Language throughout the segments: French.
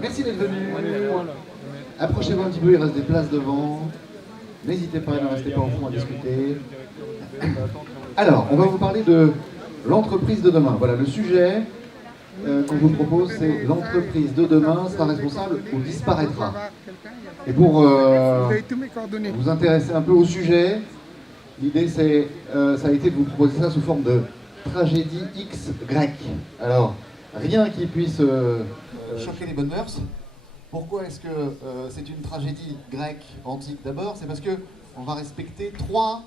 Merci d'être venu. Approchez-vous un petit peu, il reste des places devant. N'hésitez pas, ne restez pas au fond à discuter. Alors, on va vous parler de l'entreprise de demain. Voilà, le sujet qu'on vous propose, c'est l'entreprise de demain sera responsable ou disparaîtra. Et pour vous intéresser un peu au sujet, l'idée ça a été de vous proposer ça sous forme de tragédie X grecque. Alors, rien qui puisse choquer les bonnes mœurs. Pourquoi est-ce que c'est une tragédie grecque antique d'abord? C'est parce que on va respecter trois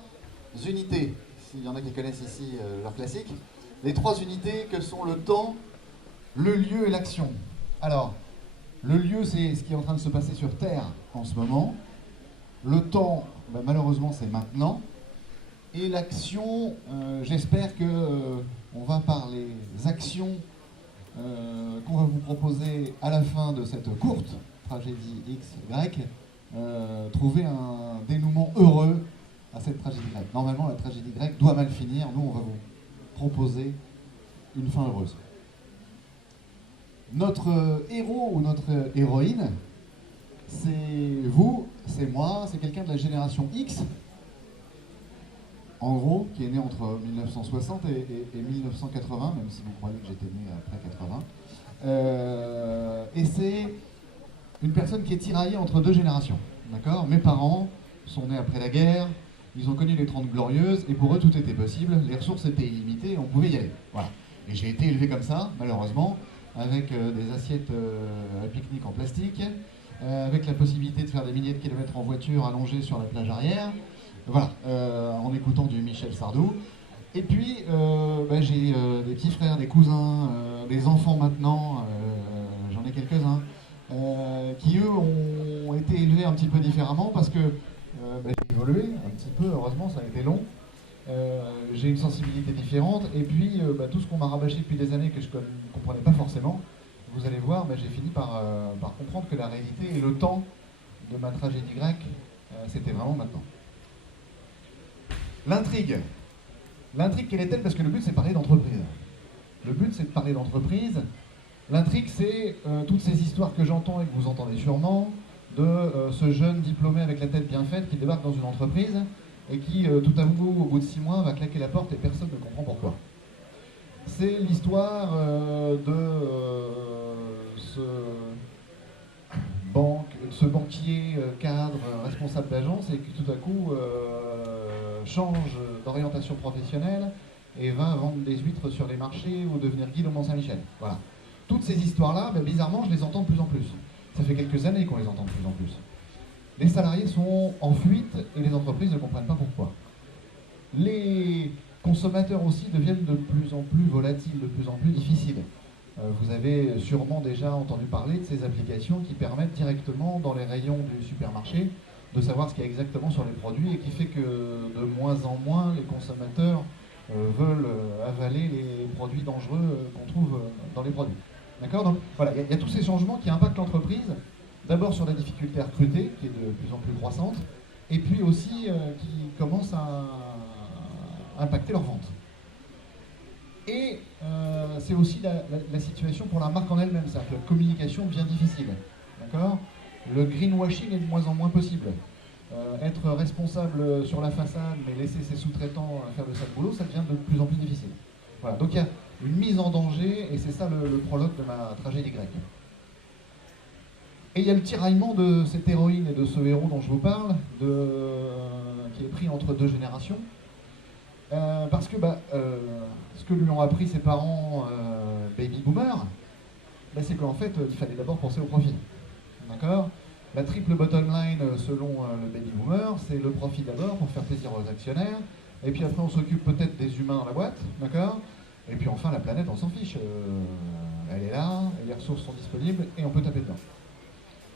unités. S'il y en a qui connaissent ici leur classique. Les trois unités que sont le temps, le lieu et l'action. Alors, le lieu, c'est ce qui est en train de se passer sur Terre en ce moment. Le temps, ben, malheureusement, c'est maintenant. Et l'action, j'espère que on va par les actions qu'on va vous proposer à la fin de cette courte tragédie X grecque, trouver un dénouement heureux à cette tragédie grecque. Normalement, la tragédie grecque doit mal finir. Nous, on va vous proposer une fin heureuse. Notre héros ou notre héroïne, c'est vous, c'est moi, c'est quelqu'un de la génération X, en gros, qui est né entre 1960 et 1980, même si vous croyez que j'étais né après 80. Et c'est une personne qui est tiraillée entre deux générations. D'accord ? Mes parents sont nés après la guerre, ils ont connu les 30 glorieuses, et pour eux tout était possible, les ressources étaient illimitées, et on pouvait y aller. Voilà. Et j'ai été élevé comme ça, malheureusement, avec des assiettes à pique-nique en plastique, avec la possibilité de faire des milliers de kilomètres en voiture allongés sur la plage arrière, voilà, en écoutant du Michel Sardou. Et puis, j'ai des petits frères, des cousins, des enfants maintenant, j'en ai quelques-uns, qui eux ont été élevés un petit peu différemment parce que j'ai évolué un petit peu, heureusement ça a été long. J'ai une sensibilité différente et puis tout ce qu'on m'a rabâché depuis des années que je ne comprenais pas forcément, vous allez voir, j'ai fini par comprendre que la réalité et le temps de ma tragédie grecque, c'était vraiment maintenant. L'intrigue. L'intrigue, quelle est-elle? Parce que le but, c'est de parler d'entreprise. Le but, c'est de parler d'entreprise. L'intrigue, c'est toutes ces histoires que j'entends et que vous entendez sûrement, de ce jeune diplômé avec la tête bien faite qui débarque dans une entreprise et qui, tout à coup, au bout de 6 mois, va claquer la porte et personne ne comprend pourquoi. C'est l'histoire de ce banquier cadre, responsable d'agence, et qui tout à coup change d'orientation professionnelle et va vendre des huîtres sur les marchés ou devenir guide au Mont-Saint-Michel. Voilà. Toutes ces histoires-là, bizarrement, je les entends de plus en plus. Ça fait quelques années qu'on les entend de plus en plus. Les salariés sont en fuite et les entreprises ne comprennent pas pourquoi. Les consommateurs aussi deviennent de plus en plus volatiles, de plus en plus difficiles. Vous avez sûrement déjà entendu parler de ces applications qui permettent directement dans les rayons du supermarché de savoir ce qu'il y a exactement sur les produits et qui fait que de moins en moins les consommateurs veulent avaler les produits dangereux qu'on trouve dans les produits. D'accord ? Donc voilà, il y a tous ces changements qui impactent l'entreprise, d'abord sur la difficulté à recruter, qui est de plus en plus croissante, et puis aussi qui commence à impacter leurs ventes. Et c'est aussi la situation pour la marque en elle-même, c'est-à-dire que la communication devient difficile. D'accord ? Le greenwashing est de moins en moins possible. Être responsable sur la façade, mais laisser ses sous-traitants faire le sale boulot, ça devient de plus en plus difficile. Voilà, donc il y a une mise en danger, et c'est ça le prologue de ma tragédie grecque. Et il y a le tiraillement de cette héroïne et de ce héros dont je vous parle, qui est pris entre deux générations. Parce que ce que lui ont appris ses parents baby boomers, c'est qu'en fait, il fallait d'abord penser au profit. D'accord ? La triple bottom line, selon le baby boomer, c'est le profit d'abord pour faire plaisir aux actionnaires, et puis après on s'occupe peut-être des humains dans la boîte, d'accord ? Et puis enfin la planète, on s'en fiche. Elle est là, et les ressources sont disponibles, et on peut taper dedans.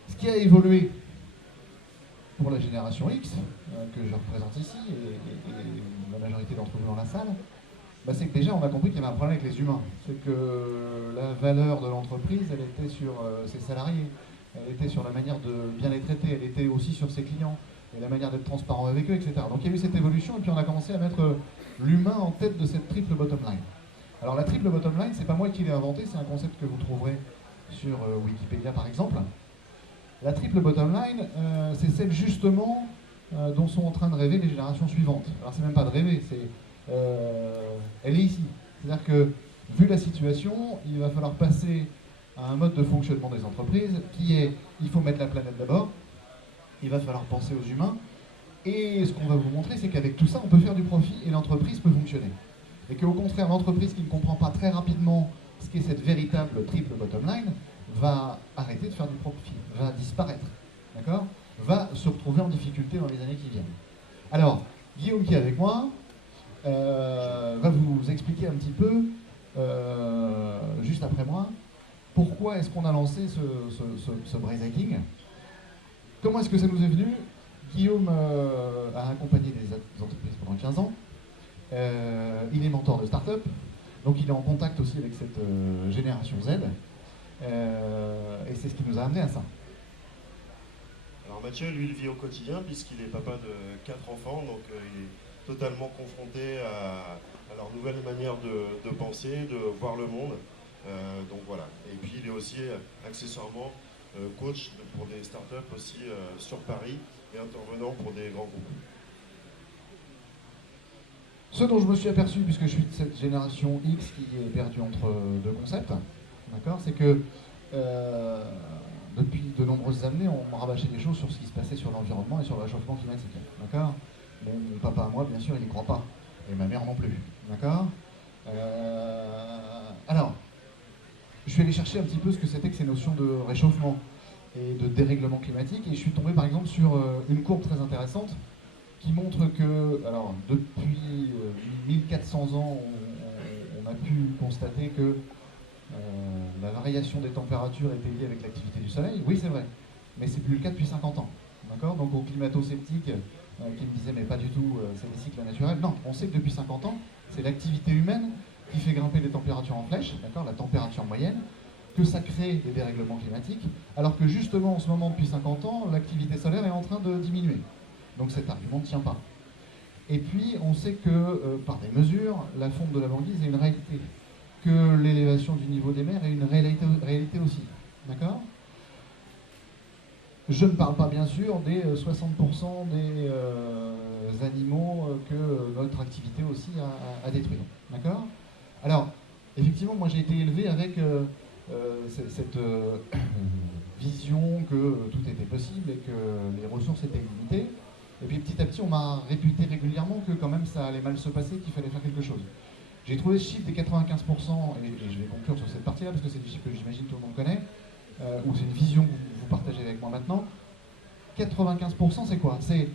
Ce qui a évolué pour la génération X, que je représente ici, et la majorité d'entre vous dans la salle, c'est que déjà on a compris qu'il y avait un problème avec les humains. C'est que la valeur de l'entreprise, elle était sur ses salariés, elle était sur la manière de bien les traiter, elle était aussi sur ses clients, et la manière d'être transparent avec eux, etc. Donc il y a eu cette évolution, et puis on a commencé à mettre l'humain en tête de cette triple bottom line. Alors la triple bottom line, c'est pas moi qui l'ai inventé, c'est un concept que vous trouverez sur Wikipédia par exemple. La triple bottom line, c'est celle justement dont sont en train de rêver les générations suivantes. Alors c'est même pas de rêver, elle est ici. C'est-à-dire que, vu la situation, il va falloir passer à un mode de fonctionnement des entreprises qui est, il faut mettre la planète d'abord, il va falloir penser aux humains, et ce qu'on va vous montrer, c'est qu'avec tout ça, on peut faire du profit et l'entreprise peut fonctionner. Et qu'au contraire, l'entreprise qui ne comprend pas très rapidement ce qu'est cette véritable triple bottom line, va arrêter de faire du profit, va disparaître, d'accord ? Va se retrouver en difficulté dans les années qui viennent. Alors, Guillaume qui est avec moi, va vous expliquer un petit peu, juste après moi, pourquoi est-ce qu'on a lancé ce Braze Hacking. Comment est-ce que ça nous est venu? Guillaume a accompagné des entreprises pendant 15 ans. Il est mentor de start-up, donc il est en contact aussi avec cette génération Z. Et c'est ce qui nous a amené à ça. Alors Mathieu, lui, il vit au quotidien puisqu'il est papa de 4 enfants, donc il est totalement confronté à leur nouvelle manière de penser, de voir le monde. Donc voilà. Et puis il est aussi accessoirement coach pour des startups aussi sur Paris et intervenant pour des grands groupes. Ce dont je me suis aperçu, puisque je suis de cette génération X qui est perdue entre deux concepts, d'accord, c'est que depuis de nombreuses années, on me rabâchait des choses sur ce qui se passait sur l'environnement et sur le réchauffement climatique. D'accord. Bon, mon papa à moi, bien sûr, il n'y croit pas. Et ma mère non plus. D'accord. Alors, je suis allé chercher un petit peu ce que c'était que ces notions de réchauffement et de dérèglement climatique. Et je suis tombé par exemple sur une courbe très intéressante qui montre que, alors, depuis 1400 ans, on a pu constater que la variation des températures était liée avec l'activité du soleil. Oui, c'est vrai, mais c'est plus le cas depuis 50 ans. D'accord. Donc aux climato-sceptiques qui me disaient mais pas du tout, c'est des cycles naturels. Non, on sait que depuis 50 ans, c'est l'activité humaine qui fait grimper les températures en flèche, d'accord, la température moyenne, que ça crée des dérèglements climatiques, alors que justement en ce moment, depuis 50 ans, l'activité solaire est en train de diminuer. Donc cet argument ne tient pas. Et puis on sait que par des mesures, la fonte de la banquise est une réalité, que l'élévation du niveau des mers est une réalité aussi. D'accord. Je ne parle pas bien sûr des 60% des animaux que notre activité aussi a détruits. D'accord. Alors, effectivement, moi j'ai été élevé avec cette vision que tout était possible et que les ressources étaient limitées. Et puis petit à petit, on m'a réputé régulièrement que quand même ça allait mal se passer, qu'il fallait faire quelque chose. J'ai trouvé ce chiffre des 95%, et je vais conclure sur cette partie-là, parce que c'est des chiffres que j'imagine tout le monde connaît, ou c'est une vision que vous partagez avec moi maintenant. 95%, c'est quoi? C'est,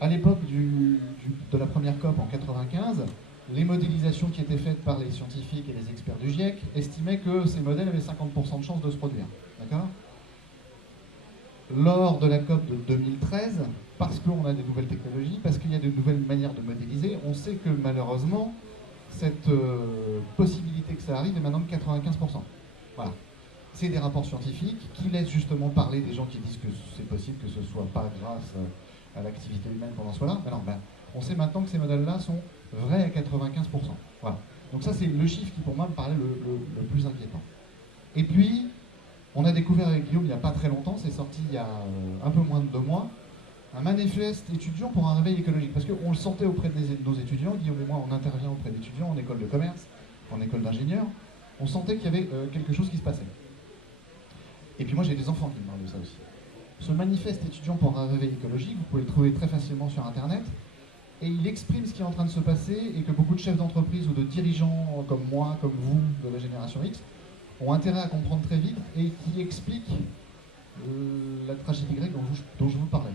à l'époque de la première COP en 95, les modélisations qui étaient faites par les scientifiques et les experts du GIEC estimaient que ces modèles avaient 50% de chances de se produire. D'accord. Lors de la COP de 2013, parce qu'on a des nouvelles technologies, parce qu'il y a de nouvelles manières de modéliser, on sait que malheureusement, cette possibilité que ça arrive est maintenant de 95%. Voilà. C'est des rapports scientifiques qui laissent justement parler des gens qui disent que c'est possible que ce ne soit pas grâce à l'activité humaine pendant ce temps-là. Alors, on sait maintenant que ces modèles-là sont vrais à 95%. Voilà. Donc ça, c'est le chiffre qui, pour moi, me paraît le plus inquiétant. Et puis, on a découvert avec Guillaume il n'y a pas très longtemps, c'est sorti il y a un peu moins de 2 mois, un manifeste étudiant pour un réveil écologique. Parce qu'on le sentait auprès de nos étudiants, Guillaume et moi, on intervient auprès d'étudiants en école de commerce, en école d'ingénieurs, on sentait qu'il y avait quelque chose qui se passait. Et puis moi, j'ai des enfants qui me parlent de ça aussi. Ce manifeste étudiant pour un réveil écologique, vous pouvez le trouver très facilement sur Internet, et il exprime ce qui est en train de se passer et que beaucoup de chefs d'entreprise ou de dirigeants comme moi, comme vous, de la génération X, ont intérêt à comprendre très vite et qui explique la tragédie grecque dont je vous parlais.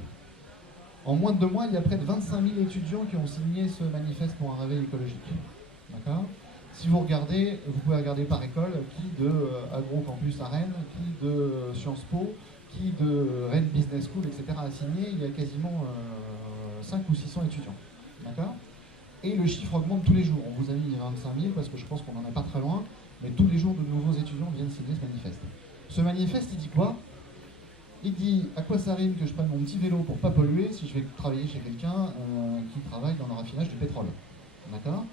En moins de 2 mois, il y a près de 25 000 étudiants qui ont signé ce manifeste pour un réveil écologique. D'accord. Si vous regardez, vous pouvez regarder par école qui de Agrocampus à Rennes, qui de Sciences Po, qui de Rennes Business School, etc. a signé. Il y a quasiment 5 ou 600 étudiants. D'accord. Et le chiffre augmente tous les jours. On vous a mis 25 000 parce que je pense qu'on n'en est pas très loin, mais tous les jours de nouveaux étudiants viennent signer ce manifeste. Ce manifeste, il dit quoi? Il dit à quoi ça rime que je prenne mon petit vélo pour pas polluer si je vais travailler chez quelqu'un qui travaille dans le raffinage du pétrole. D'accord.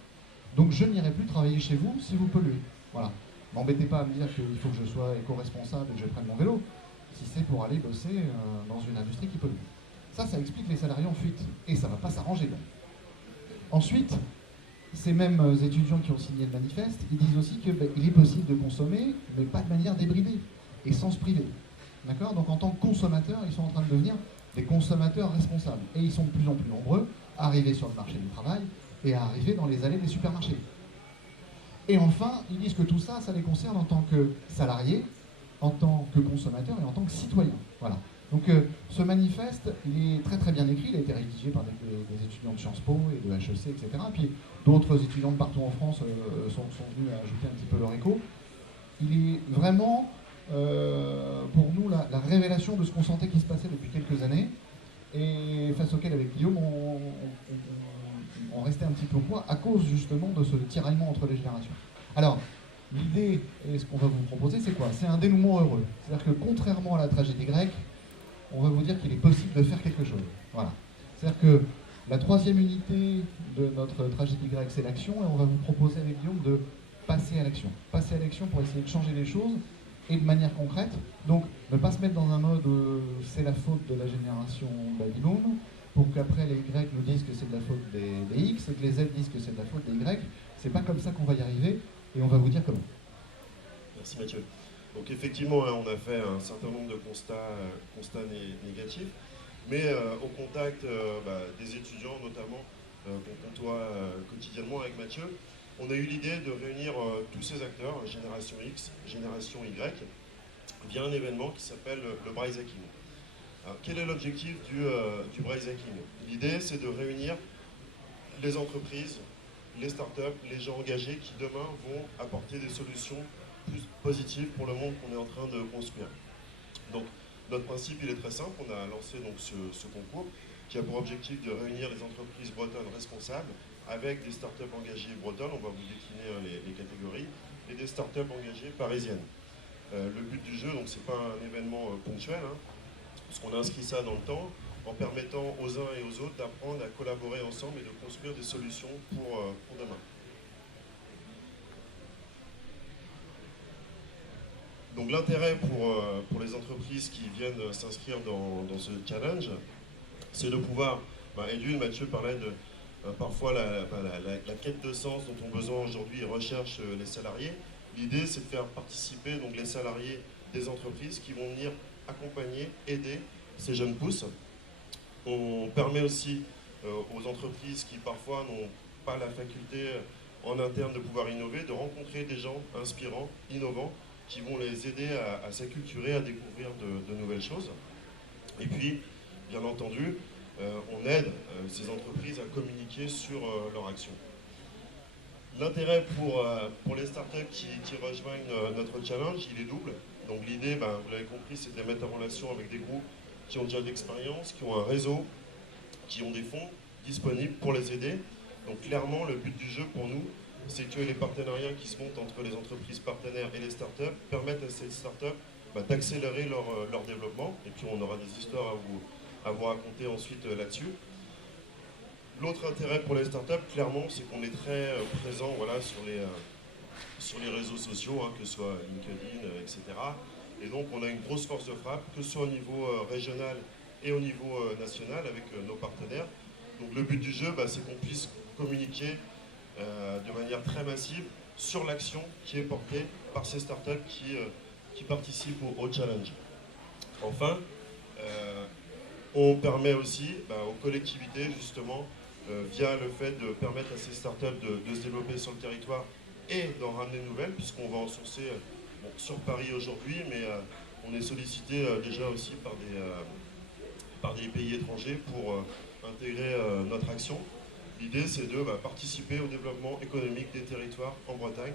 Donc je n'irai plus travailler chez vous si vous polluez. Voilà. M'embêtez pas à me dire qu'il faut que je sois éco-responsable et que je prenne mon vélo, si c'est pour aller bosser dans une industrie qui pollue. Ça explique les salariés en fuite, et ça ne va pas s'arranger. Ensuite, ces mêmes étudiants qui ont signé le manifeste, ils disent aussi qu'il est possible de consommer, mais pas de manière débridée, et sans se priver. D'accord ? Donc en tant que consommateurs, ils sont en train de devenir des consommateurs responsables. Et ils sont de plus en plus nombreux à arriver sur le marché du travail et à arriver dans les allées des supermarchés. Et enfin, ils disent que tout ça, ça les concerne en tant que salariés, en tant que consommateurs et en tant que citoyens. Voilà. Donc ce manifeste, il est très très bien écrit, il a été rédigé par des étudiants de Sciences Po et de HEC, etc. Puis d'autres étudiants de partout en France sont venus ajouter un petit peu leur écho. Il est vraiment, pour nous, la révélation de ce qu'on sentait qui se passait depuis quelques années, et face auquel, avec Guillaume, on restait un petit peu au point à cause justement de ce tiraillement entre les générations. Alors, l'idée, et ce qu'on va vous proposer, c'est quoi ? C'est un dénouement heureux. C'est-à-dire que contrairement à la tragédie grecque, on va vous dire qu'il est possible de faire quelque chose. Voilà. C'est-à-dire que la troisième unité de notre tragédie grecque, c'est l'action, et on va vous proposer avec Guillaume de passer à l'action. Passer à l'action pour essayer de changer les choses, et de manière concrète. Donc, ne pas se mettre dans un mode c'est la faute de la génération baby-boom, pour qu'après les Y nous disent que c'est de la faute des X, et que les Z disent que c'est de la faute des Y. C'est pas comme ça qu'on va y arriver, et on va vous dire comment. Merci Mathieu. Donc effectivement, on a fait un certain nombre de constats négatifs, mais au contact des étudiants notamment, qu'on côtoie quotidiennement avec Mathieu, on a eu l'idée de réunir tous ces acteurs, Génération X, Génération Y, via un événement qui s'appelle le Braise Hacking. Alors, quel est l'objectif du Braise Hacking ? L'idée, c'est de réunir les entreprises, les startups, les gens engagés qui demain vont apporter des solutions plus positives pour le monde qu'on est en train de construire. Donc notre principe il est très simple, on a lancé donc ce concours qui a pour objectif de réunir les entreprises bretonnes responsables avec des startups engagées bretonnes, on va vous décliner les catégories, et des startups engagées parisiennes. Le but du jeu, donc c'est pas un événement ponctuel, parce qu'on a inscrit ça dans le temps, en permettant aux uns et aux autres d'apprendre à collaborer ensemble et de construire des solutions pour demain. Donc l'intérêt pour les entreprises qui viennent s'inscrire dans ce challenge, c'est de pouvoir, Edwin, Mathieu parlait de parfois la quête de sens dont ont besoin aujourd'hui et recherchent les salariés. L'idée, c'est de faire participer donc, les salariés des entreprises qui vont venir accompagner, aider ces jeunes pousses. On permet aussi aux entreprises qui parfois n'ont pas la faculté en interne de pouvoir innover, de rencontrer des gens inspirants, innovants, qui vont les aider à s'acculturer, à découvrir de nouvelles choses. Et puis, bien entendu, on aide ces entreprises à communiquer sur leur action. L'intérêt pour les startups qui rejoignent notre challenge, il est double. Donc l'idée, vous l'avez compris, c'est de les mettre en relation avec des groupes qui ont déjà de l'expérience, qui ont un réseau, qui ont des fonds disponibles pour les aider. Donc clairement, le but du jeu pour nous, c'est que les partenariats qui se montent entre les entreprises partenaires et les startups permettent à ces startups d'accélérer leur développement. Et puis on aura des histoires à vous raconter ensuite là-dessus. L'autre intérêt pour les startups, clairement, c'est qu'on est très présent sur les réseaux sociaux, que ce soit LinkedIn, etc. Et donc on a une grosse force de frappe, que ce soit au niveau régional et au niveau national avec nos partenaires. Donc le but du jeu, c'est qu'on puisse communiquer de manière très massive sur l'action qui est portée par ces startups qui participent au challenge. Enfin, on permet aussi aux collectivités, justement, via le fait de permettre à ces startups de se développer sur le territoire et d'en ramener de nouvelles, puisqu'on va en sourcer sur Paris aujourd'hui, mais on est sollicité déjà aussi par des pays étrangers pour intégrer notre action. L'idée, c'est de participer au développement économique des territoires en Bretagne,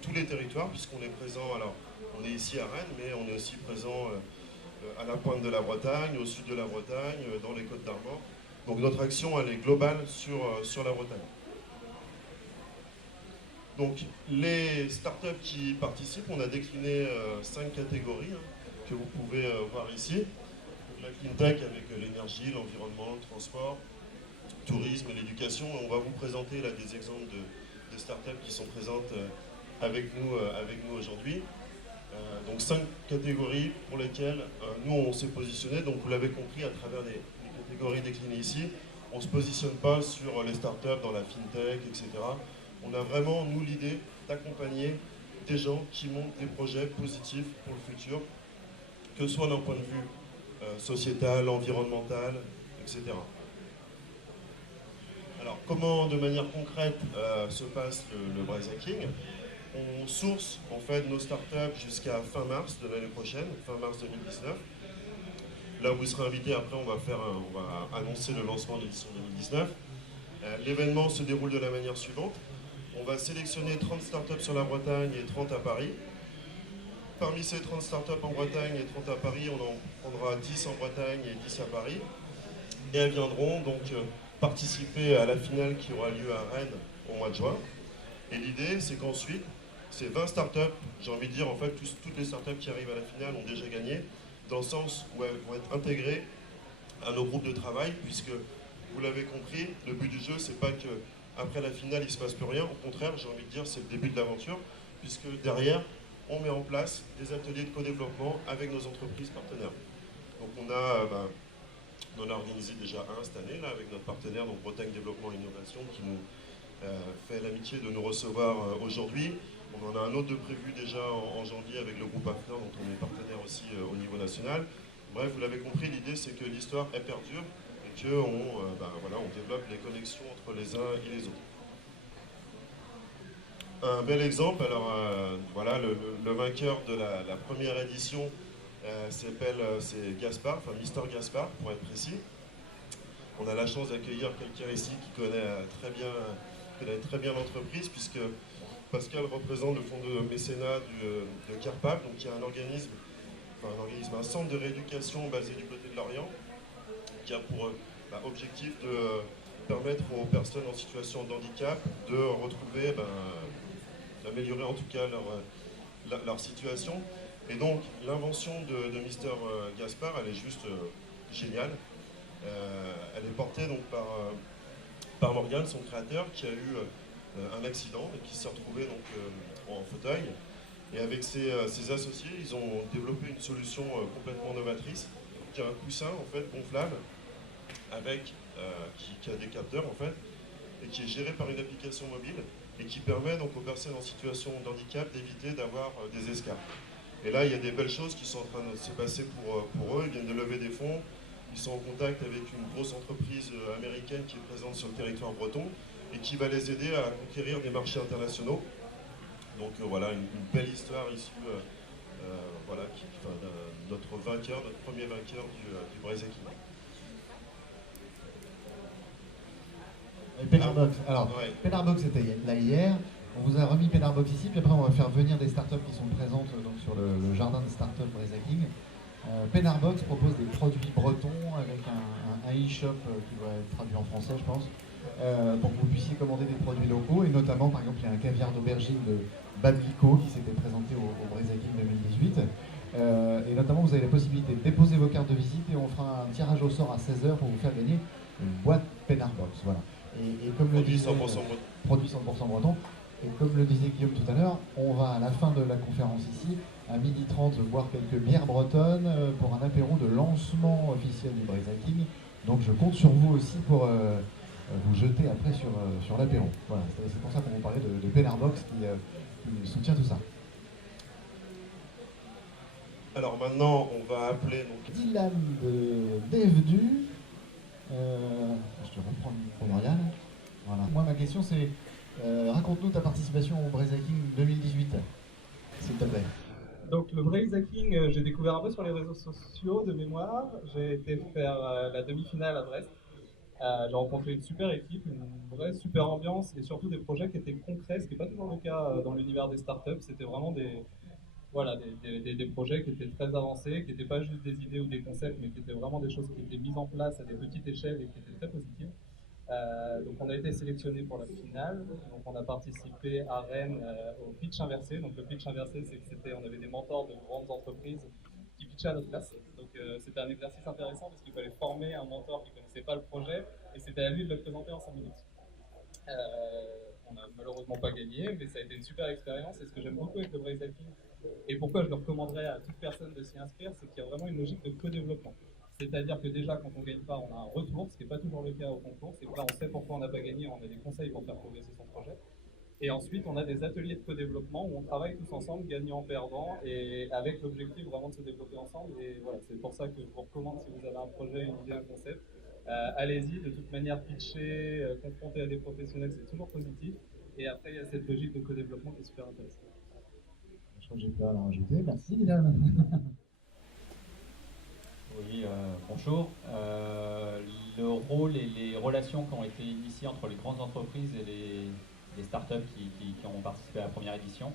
tous les territoires, puisqu'on est présent, alors on est ici à Rennes, mais on est aussi présent à la pointe de la Bretagne, au sud de la Bretagne, dans les Côtes d'Armor. Donc notre action, elle est globale sur la Bretagne. Donc les startups qui participent, on a décliné 5 catégories que vous pouvez voir ici. Donc, la clean tech avec l'énergie, l'environnement, le transport, tourisme et l'éducation. On va vous présenter là des exemples de startups qui sont présentes avec nous aujourd'hui. Donc 5 catégories pour lesquelles nous on s'est positionné. Donc vous l'avez compris à travers les catégories déclinées ici, on ne se positionne pas sur les startups dans la fintech, etc. On a vraiment, nous, l'idée d'accompagner des gens qui montent des projets positifs pour le futur, que ce soit d'un point de vue sociétal, environnemental, etc. Alors, comment, de manière concrète, se passe le Braze Hacking? On source en fait nos startups jusqu'à fin mars de l'année prochaine, fin mars 2019. Là où vous serez invités, après on va annoncer le lancement de l'édition 2019. L'événement se déroule de la manière suivante. On va sélectionner 30 startups sur la Bretagne et 30 à Paris. Parmi ces 30 startups en Bretagne et 30 à Paris, on en prendra 10 en Bretagne et 10 à Paris. Et elles viendront donc participer à la finale qui aura lieu à Rennes au mois de juin. Et l'idée, c'est qu'ensuite, ces 20 startups, j'ai envie de dire, en fait, toutes les startups qui arrivent à la finale ont déjà gagné, dans le sens où elles vont être intégrées à nos groupes de travail, puisque, vous l'avez compris, le but du jeu, c'est pas que après la finale, il ne se passe plus rien. Au contraire, j'ai envie de dire, c'est le début de l'aventure, puisque derrière, on met en place des ateliers de co-développement avec nos entreprises partenaires. Donc on en a organisé déjà un cette année, là, avec notre partenaire, donc Bretagne Développement et Innovation, qui nous fait l'amitié de nous recevoir aujourd'hui. On en a un autre de prévu déjà en janvier avec le groupe AFNOR, dont on est partenaire aussi au niveau national. Bref, vous l'avez compris, l'idée c'est que l'histoire elle perdure et qu'on on développe les connexions entre les uns et les autres. Un bel exemple, alors voilà, le vainqueur de la première édition c'est Gaspard, enfin Mister Gaspard pour être précis. On a la chance d'accueillir quelqu'un ici qui connaît très bien l'entreprise, puisque Pascal représente le fonds de mécénat de Carpap, donc qui est un centre de rééducation basé du côté de Lorient, qui a pour objectif de permettre aux personnes en situation de handicap de retrouver, d'améliorer en tout cas leur situation. Et donc l'invention de Mister Gaspard, elle est juste géniale. Elle est portée donc par Morgane, son créateur, qui a eu un accident et qui s'est retrouvé donc en fauteuil. Et avec ses associés, ils ont développé une solution complètement novatrice, qui a un coussin en fait gonflable qui a des capteurs en fait et qui est géré par une application mobile et qui permet donc aux personnes en situation de handicap d'éviter d'avoir des escarres. Et là, il y a des belles choses qui sont en train de se passer pour eux. Ils viennent de lever des fonds. Ils sont en contact avec une grosse entreprise américaine qui est présente sur le territoire breton et qui va les aider à conquérir des marchés internationaux. Donc voilà, une belle histoire issue notre premier vainqueur du Braze Hacking. Penarbox. Alors, ouais. Penarbox était là hier. On vous a remis Penarbox ici, puis après on va faire venir des startups qui sont présentes donc, sur le jardin de startups Braze Hacking. Penarbox propose des produits bretons avec un e-shop qui doit être traduit en français, je pense, pour que vous puissiez commander des produits locaux. Et notamment, par exemple, il y a un caviar d'aubergine de Bablico qui s'était présenté au Braze Hacking 2018. Et notamment, vous avez la possibilité de déposer vos cartes de visite et on fera un tirage au sort à 16h pour vous faire gagner une boîte Penarbox. Voilà. Et comme produit 100% breton. Produit 100% breton. Et comme le disait Guillaume tout à l'heure, on va à la fin de la conférence ici, à 12h30, boire quelques bières bretonnes pour un apéro de lancement officiel du Braze Hacking. Donc je compte sur vous aussi pour vous jeter après sur l'apéro. Voilà, c'est pour ça qu'on vous parlait de Penarbox qui soutient tout ça. Alors maintenant, on va appeler donc Dylan de Devdu. Je te reprends le micro, Morgane. Voilà. Moi, ma question, c'est raconte-nous ta participation au Braze Hacking 2018, s'il te plaît. Donc, le Braze Hacking, j'ai découvert un peu sur les réseaux sociaux de mémoire. J'ai été faire la demi-finale à Brest. J'ai rencontré une super équipe, une vraie super ambiance et surtout des projets qui étaient concrets, ce qui n'est pas toujours le cas dans l'univers des startups. C'était vraiment des projets qui étaient très avancés, qui n'étaient pas juste des idées ou des concepts, mais qui étaient vraiment des choses qui étaient mises en place à des petites échelles et qui étaient très positives. Donc on a été sélectionné pour la finale, donc on a participé à Rennes au pitch inversé. Donc le pitch inversé, c'est que on avait des mentors de grandes entreprises qui pitchaient à notre place. Donc c'était un exercice intéressant parce qu'il fallait former un mentor qui ne connaissait pas le projet et c'était à lui de le présenter en 5 minutes. On n'a malheureusement pas gagné, mais ça a été une super expérience. Et ce que j'aime beaucoup avec le Braze Hacking, et pourquoi je le recommanderais à toute personne de s'y inscrire, c'est qu'il y a vraiment une logique de co-développement. C'est-à-dire que déjà, quand on ne gagne pas, on a un retour, ce qui n'est pas toujours le cas au concours. C'est que là, on sait pourquoi on n'a pas gagné, on a des conseils pour faire progresser son projet. Et ensuite, on a des ateliers de co-développement où on travaille tous ensemble, gagnant-perdant, et avec l'objectif vraiment de se développer ensemble. Et voilà, c'est pour ça que je vous recommande, si vous avez un projet, une idée, un concept, allez-y. De toute manière, pitcher, confronter à des professionnels, c'est toujours positif. Et après, il y a cette logique de co-développement qui est super intéressante. Je crois que j'ai pas à en rajouter. Merci, Dylan. Oui, bonjour. Le rôle et les relations qui ont été initiées entre les grandes entreprises et les startups qui ont participé à la première édition,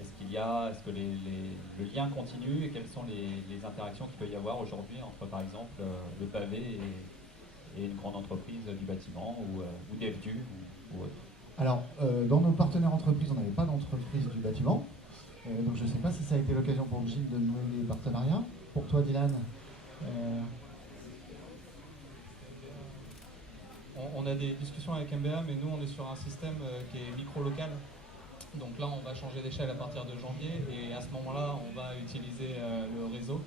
est-ce que le lien continue et quelles sont les interactions qu'il peut y avoir aujourd'hui entre, par exemple, le pavé et une grande entreprise du bâtiment ou DevDu ou autre? Alors, dans nos partenaires entreprises, on n'avait pas d'entreprise du bâtiment. Donc je ne sais pas si ça a été l'occasion pour Gilles de nouer des partenariats. Pour toi, Dylan On a des discussions avec MBA, mais nous on est sur un système qui est micro-local. Donc là on va changer d'échelle à partir de janvier et à ce moment-là on va utiliser le réseau.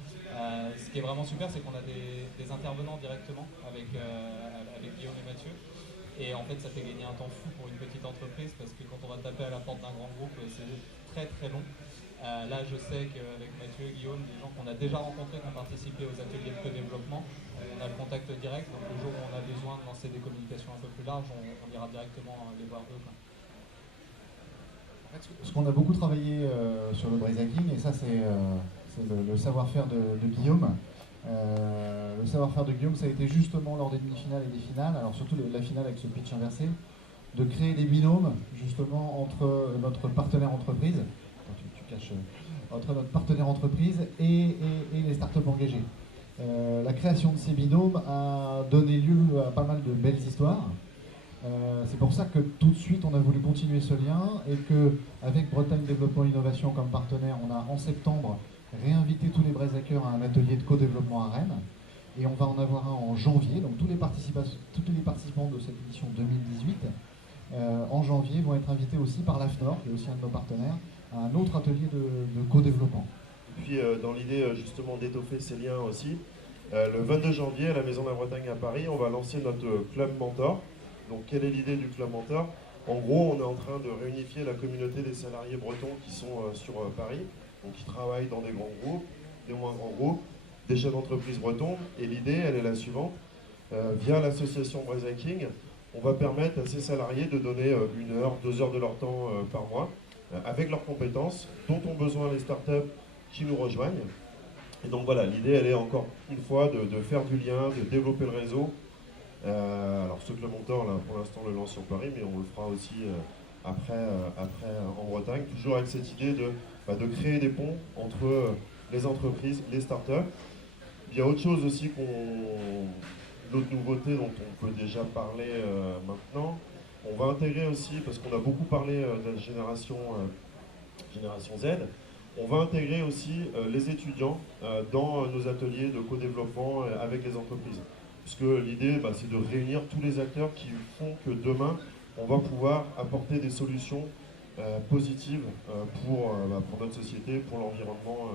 Ce qui est vraiment super, c'est qu'on a des intervenants directement avec Guillaume et Mathieu. Et en fait ça fait gagner un temps fou pour une petite entreprise parce que quand on va taper à la porte d'un grand groupe, c'est très très long. Là, je sais qu'avec Mathieu et Guillaume, des gens qu'on a déjà rencontrés, qui ont participé aux ateliers de co-développement, on a le contact direct. Donc, le jour où on a besoin de lancer des communications un peu plus larges, on ira directement les voir eux. Ce qu'on a beaucoup travaillé sur le Braze Hacking, et ça, c'est le savoir-faire de Guillaume. Le savoir-faire de Guillaume, ça a été justement lors des demi-finales et des finales, alors surtout la finale avec ce pitch inversé, de créer des binômes justement entre notre partenaire entreprise. Entre notre partenaire entreprise et les startups engagées. La création de ces binômes a donné lieu à pas mal de belles histoires. C'est pour ça que tout de suite on a voulu continuer ce lien et qu'avec Bretagne Développement Innovation comme partenaire, on a en septembre réinvité tous les Braze Hackers à un atelier de co-développement à Rennes. Et on va en avoir un en janvier. Donc tous les participants de cette édition 2018 en janvier vont être invités aussi par l'AFNOR, qui est aussi un de nos partenaires, à un autre atelier de co-développement. Et puis dans l'idée justement d'étoffer ces liens aussi, le 22 janvier à la Maison de la Bretagne à Paris, on va lancer notre club mentor. Donc quelle est l'idée du club mentor? En gros, on est en train de réunifier la communauté des salariés bretons qui sont sur Paris, donc qui travaillent dans des grands groupes, des moins grands groupes, des chefs d'entreprise bretons. Et l'idée, elle est la suivante. Via l'association Braze Hacking, on va permettre à ces salariés de donner 1 heure, 2 heures de leur temps par mois avec leurs compétences dont ont besoin les startups qui nous rejoignent. Et donc voilà, l'idée elle est encore une fois de faire du lien, de développer le réseau. Alors ce club mentor là pour l'instant le lance sur Paris, mais on le fera aussi après en Bretagne, toujours avec cette idée de créer des ponts entre les entreprises, les startups. Il y a autre chose aussi l'autre nouveauté dont on peut déjà parler maintenant. On va intégrer aussi, parce qu'on a beaucoup parlé de la génération Z, on va intégrer aussi les étudiants dans nos ateliers de co-développement avec les entreprises. Puisque l'idée, c'est de réunir tous les acteurs qui font que demain, on va pouvoir apporter des solutions positives pour notre société, pour l'environnement